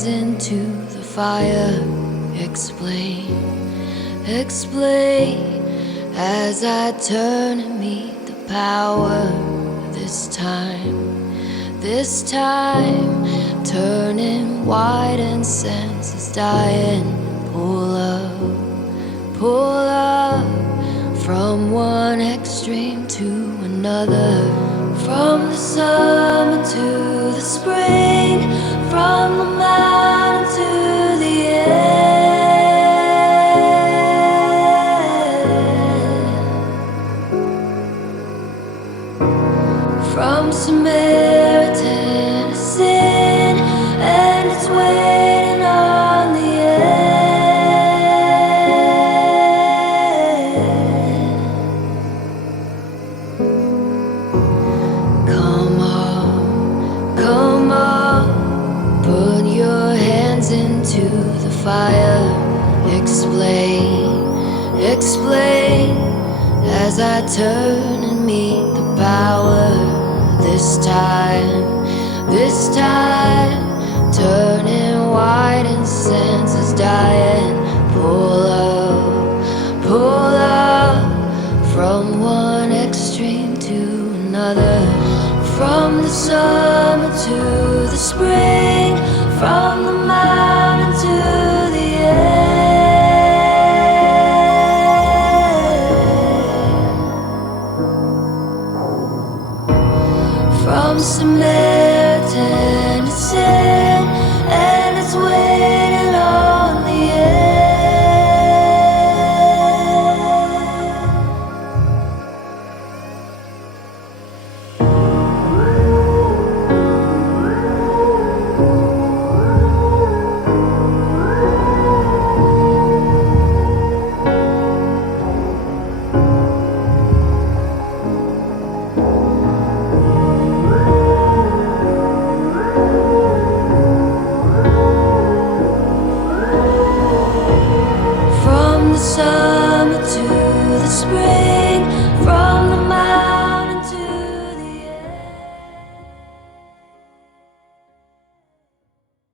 hands into the fire. Explain, explain, as I turn and meet the power. This time, turning white and senses dying. Pull up, from one extreme to another. From the summer to the spring, from the mountain to the end. From Samaritan to sin, and it's waiting on the end. Come on, put your hands into the fire. Explain, explain, as I turn and meet the power. This time, turning white and senses dying. Pull up, from one extreme to another. From the summer to the spring, from the mountain to the end. From Samaritan to sin, and it's waiting on the summer to the spring.